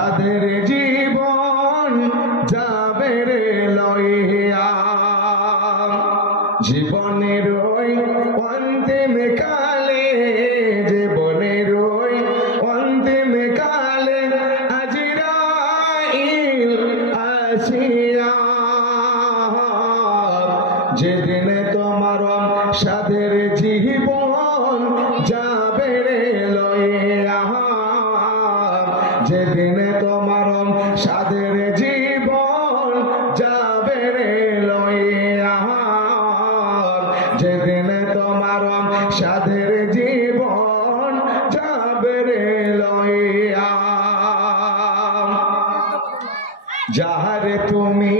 সাধের জীবন যাবে রে লইয়া জীবনের ওই অন্তিম কালে জীবনের ওই অন্তিম কালে আজরাইল আসিয়া যেদিন তোমার সাধের জীবন যাবে রে লইয়া যেদিন তোমার সাধের জীবন যাবে রে লইয়া যেদিন তোমার সাধের জীবন যাবে রে লইয়া যাহারে তুমি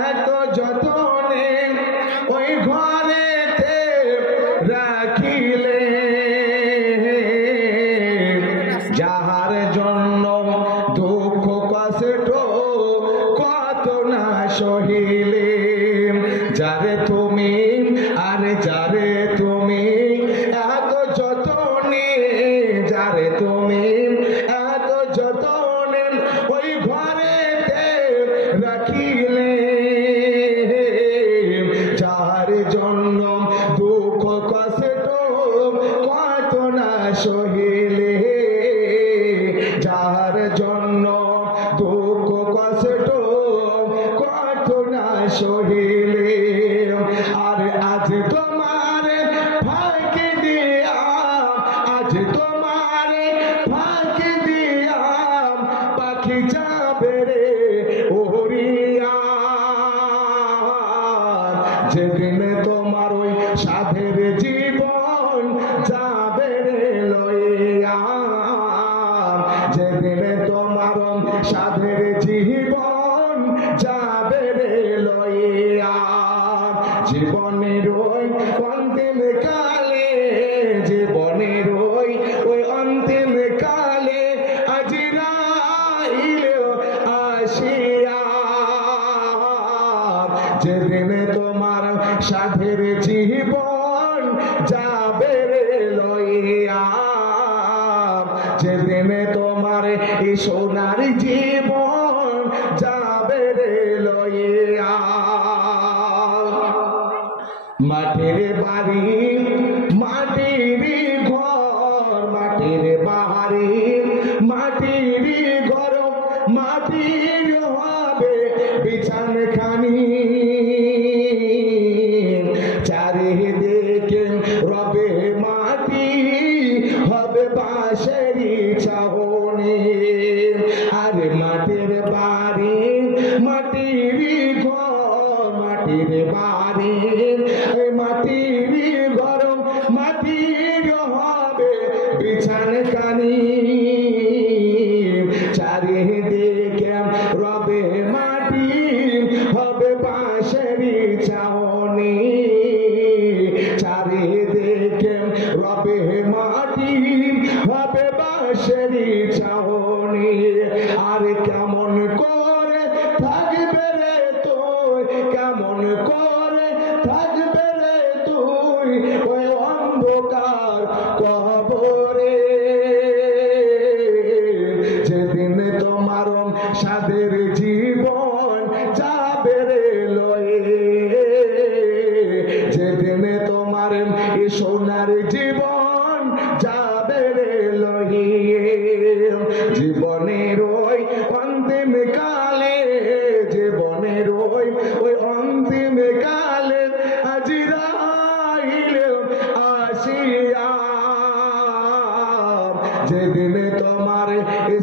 এত যতনে ওই ঘরেতে রাখিলে যাহার জন্য দুঃখ কষ্ট কত না সহিলে যারে তুমি আরে যারে তুমি এত যতনে যারে তুমি এত যতনে ওই ঘরেতে রাখিলে যার জন্য দুঃখ কষ্ট কত না সহিলে যার জন্য দুঃখ কষ্ট কত না সহিলে আর আজ তোমার ফাঁকি দিয়া আজ তোমার ফাঁকি দিয়া পাখি যাবে রে ওরিয়া যেদিন তোমার ওই সাধের জীবন যাবে রে লইয়া যেদিন তোমার সাধের জীবন যাবে রে লইয়া জীবনের ওই অন্তিম কালে জীবনের ওই অন্তিম কালে আজরাইল আসিয়া যেদিন তোমার সাধের জীবন যাবে রে লইয়া যেদিন তোমার এই সোনার জীবন যাবে রে লইয়া মাটির বাড়ি মাটির ঘর মাটির বাড়ি মাটির ঘর মাটির হবে বিছানখানি চারিদিকে রবে মাটি হবে বাঁশেরই ছাউনি আর মাটির বাড়ি মাটির ঘর মাটির বাড়ি মাটির ঘর মাটির হবে বিছানখানি চারিদিকে রবে মাটি হবে বাঁশেরই ছাউনি চারিদিকে রবে মাটি হবে বাঁশেরই ছাউনি আর কেমন করে থাকবে রে তুই কেমন করে থাকবে রে তুই ওই অন্ধকার কবরে যেদিন তোমার সাধের জীবন যাবে রে লয়ে যেদিন তোমার সোনার জীবন যাবে রে লইয়ে জীবনের ওই অন্তিম কালে জীবনের ওই অন্তিম কালে আজরাইল আসিয়া যেদিন তোমার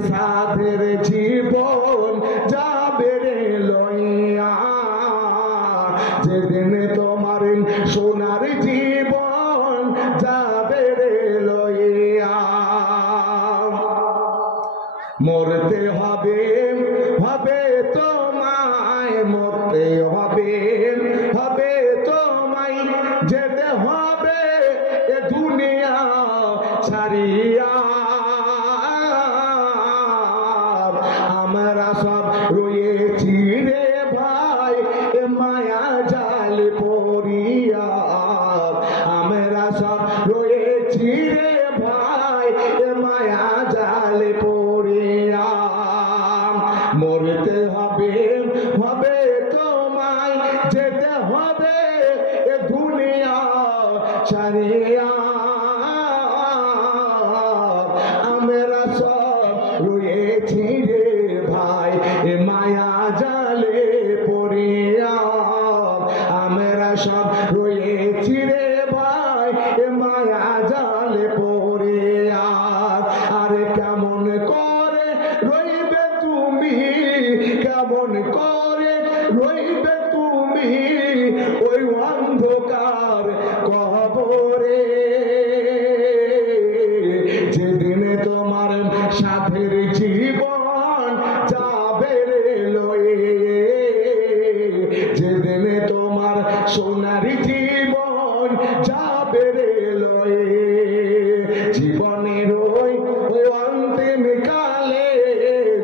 সাধের জীবন যাবে রে লইয়া যেদিন তোমার সোনার জীবন যাবে রে লইয়া মরতে হবে হবে তোমায় মরতে হবে হবে তোমায় যেতে হবে এ দুনিয়া ছাড়িয়া আমরা সব রয়েছি রে ভাই এ মায়া জাল পড়িয়া আমরা সব রয়েছি রে ভাই এ মায়া জাল পড়িয়া ছাড়িয়া আমরা সব রয়েছি রে ভাই এ মায়া জালে পড়িয়া আমরা সব রয়েছি রে ভাই এ মায়া জালে পড়িয়া আরে কেমন করে রইবে তুমি কেমন করে রইবে তুমি ওই অন্ধকার কবরে যেদিনে তোমার সাথের জীবন যাবে রে লয়ে যেদিনে তোমার সোনার জীবন যাবে রে লয়ে জীবনের ওই অন্তিম কালে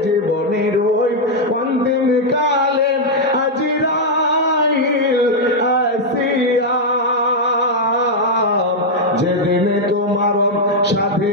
জীবনের ওই অন্তিম কালে আজরাইল আসিয়া যেদিনে তোমার সাথে